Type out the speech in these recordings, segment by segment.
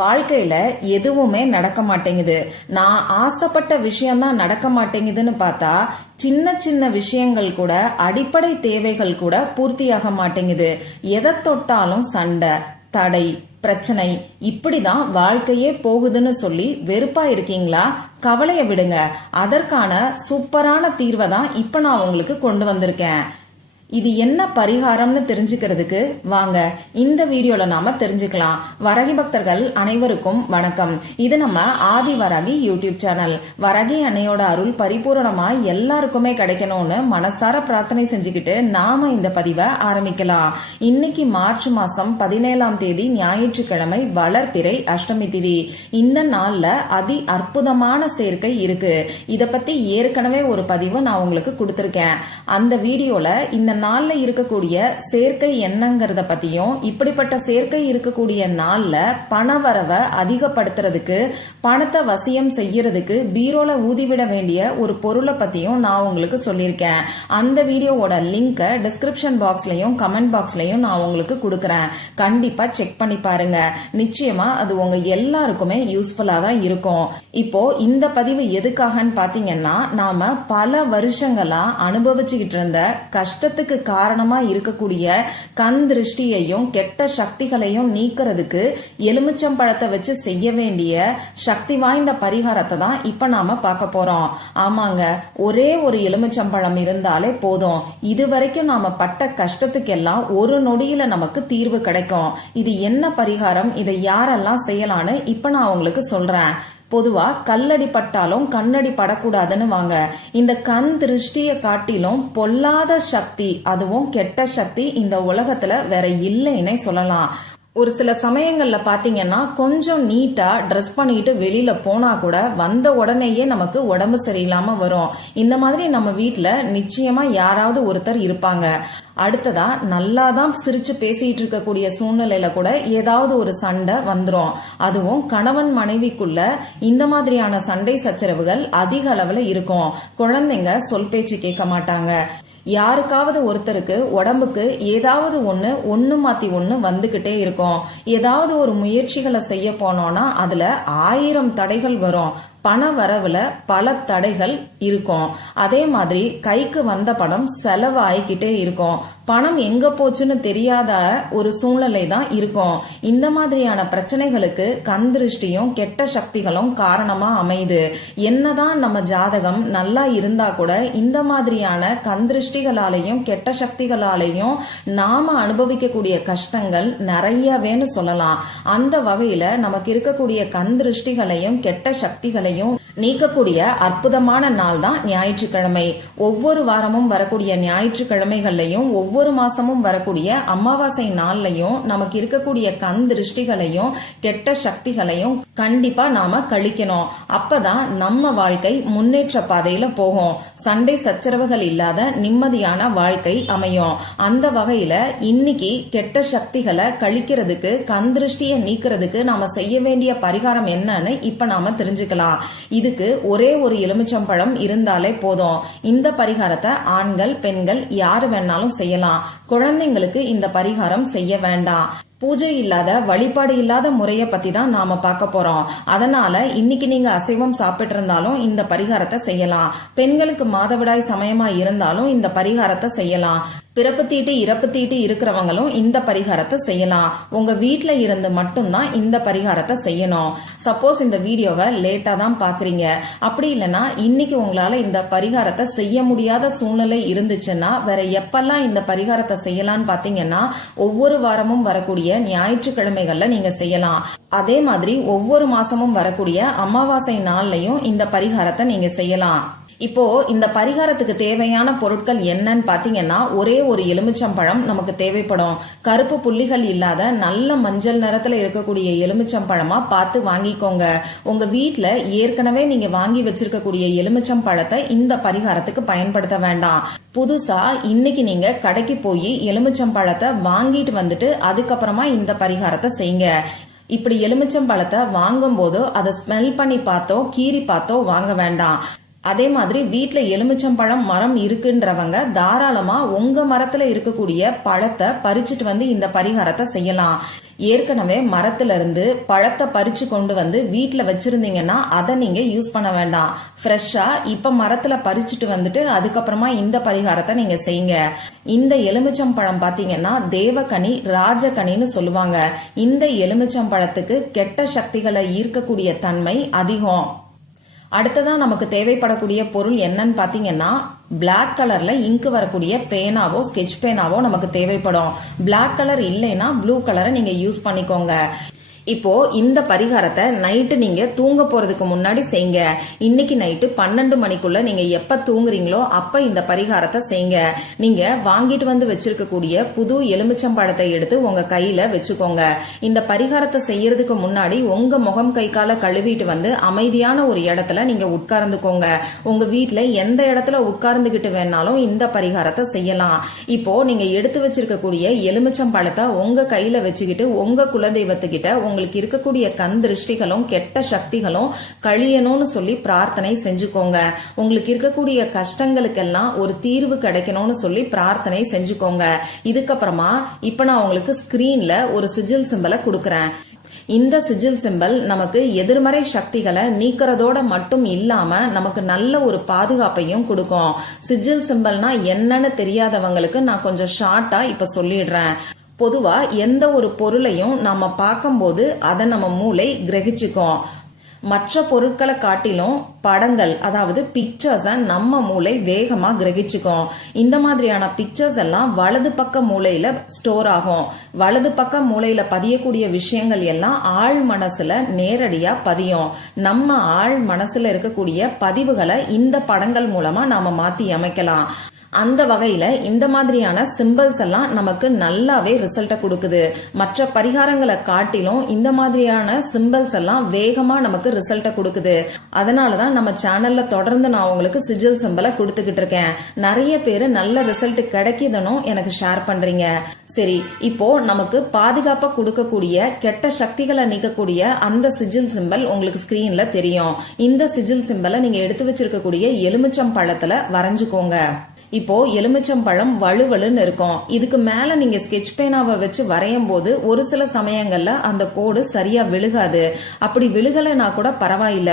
வாழ்க்கையில எதுவுமே நடக்க மாட்டேங்குது. நான் ஆசைப்பட்ட விஷயம்தான் நடக்க மாட்டேங்குதுன்னு பார்த்தா சின்ன சின்ன விஷயங்கள் கூட, அடிப்படை தேவைகள் கூட பூர்த்தியாக மாட்டேங்குது. எதை தொட்டாலும் சண்டை, தடை, பிரச்சனை, இப்படிதான் வாழ்க்கையே போகுதுன்னு சொல்லி வெறுப்பா இருக்கீங்களா? கவலைய விடுங்க. அதற்கான சூப்பரான தீர்வை தான் இப்ப நான் உங்களுக்கு கொண்டு வந்திருக்கேன். இது என்ன பரிகாரம்னு தெரிஞ்சுக்கிறதுக்கு வாங்க இந்த வீடியோல நாம தெரிஞ்சுக்கலாம். வரகி பக்தர்கள் அனைவருக்கும் வணக்கம். இது நம்ம ஆதி வராகி யூடியூப் சேனல். வரகி அன்னையோட அருள் பரிபூரணமா எல்லாருக்குமே கிடைக்கணும்னு மனசார பிரார்த்தனை செஞ்சுக்கிட்டு நாம இந்த பதிவை ஆரம்பிக்கலாம். இன்னைக்கு மார்ச் மாசம் 17ஆம் தேதி ஞாயிற்றுக்கிழமை, வளர்பிறை அஷ்டமி திதி. இந்த நாள்ல அதி அற்புதமான சேர்க்கை இருக்கு. இத பத்தி ஏற்கனவே ஒரு பதிவு நான் உங்களுக்கு கொடுத்திருக்கேன். அந்த வீடியோல இந்த நாள்ல இருக்கக்கூடிய சேர்க்கை என்னங்கறத பத்தியும், இப்படிப்பட்ட சேர்க்கை இருக்கக்கூடிய நாள்ல பணவரவை அதிகப்படுத்துறதுக்கு, பணத்தை வசியம் செய்யறதுக்கு பீரோல ஊதிவிட வேண்டிய ஒரு பொருளை பத்தியும் நான் உங்களுக்கு சொல்லியிருக்கேன். அந்த வீடியோவோட லிங்கை டிஸ்கிரிப்ஷன் பாக்ஸ்லயும் கமெண்ட் பாக்ஸ்லயும் நான் உங்களுக்கு கொடுக்கறேன். கண்டிப்பா செக் பண்ணி பாருங்க. நிச்சயமா அது உங்க எல்லாருக்குமே யூஸ்ஃபுல்லா தான் இருக்கும். இப்போ இந்த பதிவு எதுக்காகன்னு பாத்தீங்கன்னா, நாம பல வருஷங்களா அனுபவிச்சுக்கிட்டு இருந்த கஷ்டத்துக்கு காரணமா இருக்கக்கூடிய கண் திருஷ்டியையும் கெட்ட சக்திகளையும் நீக்கிறதுக்கு எலுமிச்சம்பழத்தை வச்சு செய்ய வேண்டிய சக்தி வாய்ந்த பரிகாரத்தை தான் இப்ப நாம பார்க்க போறோம். ஆமாங்க, ஒரே ஒரு எலுமிச்சம்பழம் இருந்தாலே போதும். இதுவரைக்கும் நாம பட்ட கஷ்டத்துக்கெல்லாம் ஒரு நொடியில நமக்கு தீர்வு கிடைக்கும். இது என்ன பரிகாரம், இதை யாரெல்லாம் செய்யலான்னு இப்ப நான் உங்களுக்கு சொல்றேன். பொதுவா கல்லடி பட்டாலும் கண்ணடி படக்கூடாதுன்னு வாங்க. இந்த கண் திருஷ்டிய காட்டிலும் பொல்லாத சக்தி, அதுவும் கெட்ட சக்தி இந்த உலகத்துல வேற இல்லைன்னே சொல்லலாம். ஒரு சில சமயங்கள்ல பாத்தீங்கன்னா, கொஞ்சம் நீட்டா ட்ரெஸ் பண்ணிட்டு வெளியில போனா கூட வந்த உடனேயே நமக்கு உடம்பு சரியில்லாம வரும். இந்த மாதிரி நம்ம வீட்டுல நிச்சயமா யாராவது ஒருத்தர் இருப்பாங்க. அடுத்ததா நல்லாதான் சிரிச்சு பேசிட்டு இருக்கக்கூடிய சூழ்நிலையில கூட ஏதாவது ஒரு சண்டை வந்துரும். அதுவும் கணவன் மனைவிக்குள்ள இந்த மாதிரியான சண்டை சச்சரவுகள் அதிக அளவுல இருக்கும். குழந்தைங்க சொல் பேச்சு கேட்க மாட்டாங்க. யாருக்காவது ஒருத்தருக்கு உடம்புக்கு ஏதாவது ஒண்ணு மாத்தி ஒண்ணு வந்துகிட்டே இருக்கும். ஏதாவது ஒரு முயற்சிகளை செய்ய போனோம்னா அதுல 1000 தடைகள் வரும். பண வரவுல பல தடைகள் இருக்கும். அதே மாதிரி கைக்கு வந்த பணம் செலவாயிக்கிட்டே இருக்கும். பணம் எங்க போச்சுன்னு தெரியாத ஒரு சூழ்நிலை தான் இருக்கும். இந்த மாதிரியான பிரச்சனைகளுக்கு கண் திருஷ்டியும் கெட்ட சக்திகளும் காரணமா அமையுது. என்னதான் நம்ம ஜாதகம் நல்லா இருந்தா கூட இந்த மாதிரியான கண் திருஷ்டிகளாலையும் கெட்ட சக்திகளாலையும் நாம அனுபவிக்கக்கூடிய கஷ்டங்கள் நிறையவேன்னு சொல்லலாம். அந்த வகையில நமக்கு இருக்கக்கூடிய கண் திருஷ்டிகளையும் கெட்ட சக்திகளையும் நீக்கக்கூடிய அற்புதமான நாள் தான் ஞாயிற்றுக்கிழமை. ஒவ்வொரு வாரமும் வரக்கூடிய ஞாயிற்றுக்கிழமைகள்லையும் ஒவ்வொரு மாசமும் வரக்கூடிய அமாவாசை நாள்லையும் நமக்கு இருக்கக்கூடிய கண் திருஷ்டிகளையும் கெட்ட சக்திகளையும் கண்டிப்பா நாம கழிக்கணும். அப்பதான் நம்ம வாழ்க்கை முன்னேற்ற பாதையில போகும். சண்டை சச்சரவுகள் இல்லாத நிம்மதியான வாழ்க்கை அமையும். அந்த வகையில இன்னைக்கு கெட்ட சக்திகளை கழிக்கிறதுக்கு, கண் திருஷ்டியை நீக்கிறதுக்கு நாம செய்ய வேண்டிய பரிகாரம் என்னன்னு இப்ப நாம தெரிஞ்சுக்கலாம். இதுக்கு ஒரே ஒரு எலுமிச்சம்பழம் இருந்தாலே போதும். இந்த பரிகாரத்தை ஆண்கள் பெண்கள் யாரு வேணாலும் செய்யலாம். குழந்தைங்களுக்கு இந்த பரிகாரம் செய்ய வேண்டாம். பூஜை இல்லாத, வழிபாடு இல்லாத முறைய பத்தி தான் நாம பார்க்க போறோம். அதனால இன்னைக்கு நீங்க அசைவம் சாப்பிட்டு இருந்தாலும் இந்த பரிகாரத்தை செய்யலாம். பெண்களுக்கு மாதவிடாய் சமயமா இருந்தாலும் இந்த பரிகாரத்தை செய்யலாம். பிறப்பு தீட்டு இறப்பு தீட்டு இருக்கிறவங்களும் இந்த பரிகாரத்தை செய்யலாம். உங்க வீட்டுல இருந்து மட்டும்தான் இந்த பரிகாரத்தை செய்யணும். சப்போஸ் இந்த வீடியோவை லேட்டா தான் பாக்குறீங்க, அப்படி இல்லைன்னா இன்னைக்கு உங்களால இந்த பரிகாரத்தை செய்ய முடியாத சூழ்நிலை இருந்துச்சுன்னா வேற எப்பெல்லாம் இந்த பரிகாரத்தை செய்யலாம்னு பாத்தீங்கன்னா, ஒவ்வொரு வாரமும் வரக்கூடிய ஞாயிற்றுக்கிழமைகள்ல நீங்க செய்யலாம். அதே மாதிரி ஒவ்வொரு மாசமும் வரக்கூடிய அமாவாசை நாள்லயும் இந்த பரிகாரத்தை நீங்க செய்யலாம். இப்போ இந்த பரிகாரத்துக்கு தேவையான பொருட்கள் என்னன்னு பாத்தீங்கன்னா, ஒரே ஒரு எலுமிச்சம்பழம் நமக்கு தேவைப்படும். கருப்பு புள்ளிகள் இல்லாத நல்ல மஞ்சள் நிறத்துல இருக்கக்கூடிய எலுமிச்சம்பழமா பார்த்து வாங்கிக்கோங்க. உங்க வீட்டுல ஏற்கனவே நீங்க வாங்கி வச்சிருக்கக்கூடிய எலுமிச்சம்பழத்தை இந்த பரிகாரத்துக்கு பயன்படுத்த வேண்டாம். புதுசா இன்னைக்கு நீங்க கடைக்கு போய் எலுமிச்சம்பழத்தை வாங்கிட்டு வந்துட்டு அதுக்கப்புறமா இந்த பரிகாரத்தை செய்யுங்க. இப்படி எலுமிச்சம்பழத்தை வாங்கும் போது அதை ஸ்மெல் பண்ணி பார்த்தோ கீறி பார்த்தோ வாங்க வேண்டாம். அதே மாதிரி வீட்ல எலுமிச்சம்பழம் மரம் இருக்குன்றவங்க தாராளமா உங்க மரத்துல இருக்கக்கூடிய பழத்தை பறிச்சுட்டு வந்து இந்த பரிகாரத்தை செய்யலாம். ஏற்கனவே மரத்துல இருந்து பழத்தை பறிச்சு கொண்டு வந்து வீட்டுல வச்சிருந்தீங்கன்னா அதை நீங்க யூஸ் பண்ண வேண்டாம். ஃப்ரெஷ்ஷா இப்ப மரத்துல பறிச்சுட்டு வந்துட்டு அதுக்கப்புறமா இந்த பரிகாரத்தை நீங்க செய்யுங்க. இந்த எலுமிச்சம்பழம் பாத்தீங்கன்னா தேவகனி ராஜகனின்னு சொல்லுவாங்க. இந்த எலுமிச்சம்பழத்துக்கு கெட்ட சக்திகளை ஈர்க்கக்கூடிய தன்மை அதிகம். அடுத்ததான் நமக்கு தேவைப்படக்கூடிய பொருள் என்னன்னு பாத்தீங்கன்னா பிளாக் கலர்ல இங்கு வரக்கூடிய பேனாவோ ஸ்கெட்ச் பேனாவோ நமக்கு தேவைப்படும். பிளாக் கலர் இல்லைன்னா ப்ளூ கலரை நீங்க யூஸ் பண்ணிக்கோங்க. இப்போ இந்த பரிகாரத்தை நைட்டு நீங்க தூங்க போறதுக்கு முன்னாடி செய்யுங்க. இன்னைக்கு நைட்டு 12 மணிக்குள்ள நீங்க எப்ப தூங்குறீங்களோ அப்ப இந்த பரிகாரத்தை செய்யுங்க. நீங்க வாங்கிட்டு வந்து வச்சிருக்கக்கூடிய புது எலுமிச்சம்பழத்தை எடுத்து உங்க கையில வச்சுக்கோங்க. இந்த பரிகாரத்தை செய்யறதுக்கு முன்னாடி உங்க முகம் கை கால கழுவிட்டு வந்து அமைதியான ஒரு இடத்துல நீங்க உட்கார்ந்துக்கோங்க. உங்க வீட்டுல எந்த இடத்துல உட்கார்ந்துகிட்டு வேணாலும் இந்த பரிகாரத்தை செய்யலாம். இப்போ நீங்க எடுத்து வச்சிருக்கக்கூடிய எலுமிச்சம்பழத்தை உங்க கையில வச்சுக்கிட்டு உங்க குலதெய்வத்துக்கிட்ட உங்களுக்கு இருக்கக்கூடிய கண் திருஷ்டிகளும் கெட்ட சக்திகளும் கழியணும்னு சொல்லி பிரார்த்தனை செஞ்சுக்கோங்க. உங்களுக்கு இருக்கக்கூடிய கஷ்டங்களுக்கெல்லாம் ஒரு தீர்வு கிடைக்கணும்னு சொல்லி பிரார்த்தனை செஞ்சுக்கோங்க. இதுக்கப்புறமா இப்ப நான் உங்களுக்கு ஸ்கிரீன்ல ஒரு சிஜில் சிம்பலை கொடுக்கறேன். இந்த சிஜில் சிம்பல் நமக்கு எதிர்மறை சக்திகளை நீக்கிறதோட மட்டும் இல்லாம நமக்கு நல்ல ஒரு பாதுகாப்பையும் கொடுக்கும். சிஜில் சிம்பல்னா என்னன்னு தெரியாதவங்களுக்கு நான் கொஞ்சம் ஷார்ட்டா இப்ப சொல்லிடுறேன். பொதுவா எந்த ஒரு பொருளையும் நாம பார்க்கும்போது அதை நம்ம மூளை கிரகிச்சுக்கும். மற்ற பொருட்களை காட்டிலும் படங்கள் அதாவது பிக்சர்ஸ நம்ம மூளை வேகமா கிரகிச்சுக்கும். இந்த மாதிரியான பிக்சர்ஸ் எல்லாம் வலது பக்க மூளையில ஸ்டோர் ஆகும். வலது பக்க மூளையில பதியக்கூடிய விஷயங்கள் எல்லாம் ஆழ் மனசுல நேரடியா பதியும். நம்ம ஆழ் மனசுல இருக்கக்கூடிய பதிவுகளை இந்த படங்கள் மூலமா நாம மாத்தி அமைக்கலாம். அந்த வகையில இந்த மாதிரியான சிம்பிள்ஸ் எல்லாம் நமக்கு நல்லாவே ரிசல்ட்டை கொடுக்குது. மற்ற பரிகாரங்களை காட்டிலும் இந்த மாதிரியான சிம்பிள்ஸ் எல்லாம் வேகமா நமக்கு ரிசல்ட்டை கொடுக்குது. அதனாலதான் நம்ம சேனல்ல தொடர்ந்து நான் உங்களுக்கு சிஜில் சிம்பலை கொடுத்துக்கிட்டு இருக்கேன். நிறைய பேரு நல்ல ரிசல்ட் கிடைக்குதுன்னு எனக்கு ஷேர் பண்றீங்க. சரி, இப்போ நமக்கு பாதுகாப்பா கொடுக்கக்கூடிய கெட்ட சக்திகளை நீக்கக்கூடிய அந்த சிஜில் சிம்பல் உங்களுக்கு ஸ்கிரீன்ல தெரியும். இந்த சிஜில் சிம்பலை நீங்க எடுத்து வச்சிருக்கக்கூடிய எலுமிச்சம் பழத்துல வரைஞ்சுக்கோங்க. இப்போ எலுமிச்சம்பழம் வலுவலுன்னு இருக்கும். இதுக்கு மேல நீங்க ஸ்கெட்ச் பேனாவை வச்சு வரையும் போது ஒரு சில சமயங்கள்ல அந்த கோடு சரியா விழுகாது. அப்படி விழுகலைன்னா கூட பரவாயில்ல.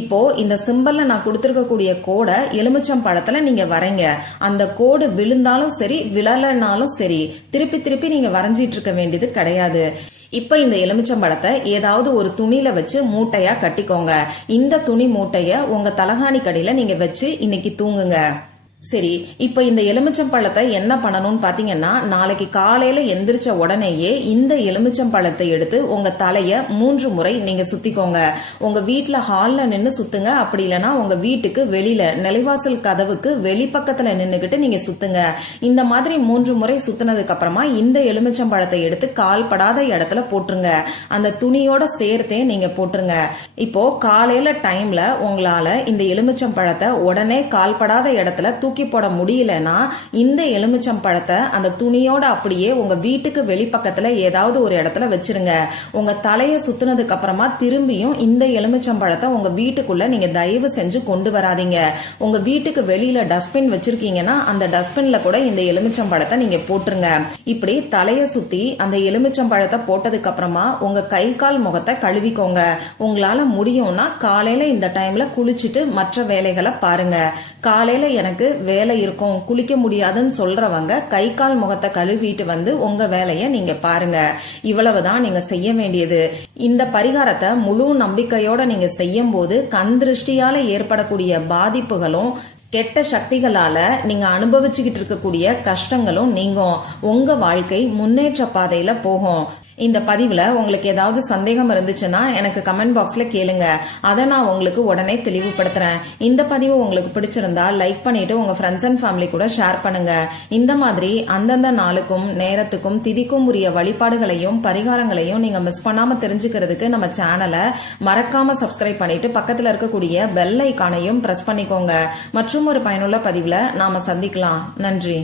இப்போ இந்த சிம்பல்ல நான் கொடுத்திருக்கக்கூடிய கோடை எலுமிச்சம்பழத்துல நீங்க வரைங்க. அந்த கோடு விழுந்தாலும் சரி விழலனாலும் சரி திருப்பி திருப்பி நீங்க வரைஞ்சிட்டு இருக்க வேண்டியது கிடையாது. இப்ப இந்த எலுமிச்சம்பழத்தை ஏதாவது ஒரு துணியில வச்சு மூட்டையா கட்டிக்கோங்க. இந்த துணி மூட்டைய உங்க தலகாணி கடியில நீங்க வச்சு இன்னைக்கு தூங்குங்க. சரி, இப்ப இந்த எலுமிச்சம்பழத்தை என்ன பண்ணணும்னு பாத்தீங்கன்னா நாளைக்கு காலையில எந்திரிச்ச உடனேயே இந்த எலுமிச்சம்பழத்தை எடுத்து உங்க தலைய 3 முறை நீங்க சுத்திக்கோங்க. உங்க வீட்டுல ஹால்ல நின்னு சுத்துங்க. அப்படி இல்லைன்னா உங்க வீட்டுக்கு வெளியில நிலைவாசல் கதவுக்கு வெளிப்பக்கத்துல நின்னுகிட்டு நீங்க சுத்துங்க. இந்த மாதிரி 3 முறை சுத்தினதுக்கு அப்புறமா இந்த எலுமிச்சம்பழத்தை எடுத்து கால்படாத இடத்துல போட்டுருங்க. அந்த துணியோட சேர்த்தே நீங்க போட்டுருங்க. இப்போ காலையில டைம்ல உங்களால இந்த எலுமிச்சம்பழத்தை உடனே கால்படாத இடத்துல தூக்கி போட முடியலன்னா இந்த எலுமிச்சம் பழத்தை அந்த துணியோட அப்படியே உங்க வீட்டுக்கு வெளிப்பக்கத்துல ஏதாவது ஒரு இடத்துல வச்சிருங்க. உங்க தலைய சுத்தினதுக்கு அப்புறமா திரும்பியும் இந்த எலுமிச்சம் பழத்தை உங்க வீட்டுக்குள்ள நீங்க தயவு செஞ்சு கொண்டு வராதீங்க. உங்க வீட்டுக்கு வெளியில டஸ்ட்பின் வச்சிருக்கீங்கன்னா அந்த டஸ்ட்பின்ல கூட இந்த எலுமிச்சம் பழத்தை நீங்க போட்டுருங்க. இப்படி தலைய சுத்தி அந்த எலுமிச்சம் பழத்தை போட்டதுக்கு அப்புறமா உங்க கை கால் முகத்தை கழுவிக்கோங்க. உங்களால முடியும்னா காலையில இந்த டைம்ல குளிச்சுட்டு மற்ற வேலைகளை பாருங்க. காலையில எனக்கு வேலை இருக்கும் குளிக்க முடியாதுன்னு சொல்றவங்க கை கால் முகத்தை கழுவிட்டு வந்து உங்க வேலைய நீங்க பாருங்க. இவ்வளவுதான் நீங்க செய்ய வேண்டியது. இந்த பரிகாரத்தை முழு நம்பிக்கையோட நீங்க செய்யும் போது கண் திருஷ்டியால ஏற்படக்கூடிய பாதிப்புகளும் கெட்ட சக்திகளால நீங்க அனுபவிச்சுக்கிட்டு இருக்கக்கூடிய கஷ்டங்களும் நீங்கும். உங்க வாழ்க்கை முன்னேற்ற பாதையில போகும். இந்த பதிவுல உங்களுக்கு ஏதாவது சந்தேகம் இருந்துச்சுன்னா எனக்கு கமெண்ட் பாக்ஸ்ல கேளுங்க. அதை நான் உங்களுக்கு உடனே தெளிவுபடுத்துறேன். இந்த பதிவு உங்களுக்கு பிடிச்சிருந்தா லைக் பண்ணிட்டு உங்க ஃப்ரெண்ட்ஸ் அண்ட் ஃபேமிலி கூட ஷேர் பண்ணுங்க. இந்த மாதிரி அந்தந்த நாளுக்கும் நேரத்துக்கும் திதிக்கும் உரிய வழிபாடுகளையும் பரிகாரங்களையும் நீங்க மிஸ் பண்ணாம தெரிஞ்சுக்கிறதுக்கு நம்ம சேனலை மறக்காம சப்ஸ்கிரைப் பண்ணிட்டு பக்கத்துல இருக்கக்கூடிய பெல் ஐகானையும் பிரஸ் பண்ணிக்கோங்க. மற்றும் ஒரு பயனுள்ள பதிவுல நாம சந்திக்கலாம். நன்றி.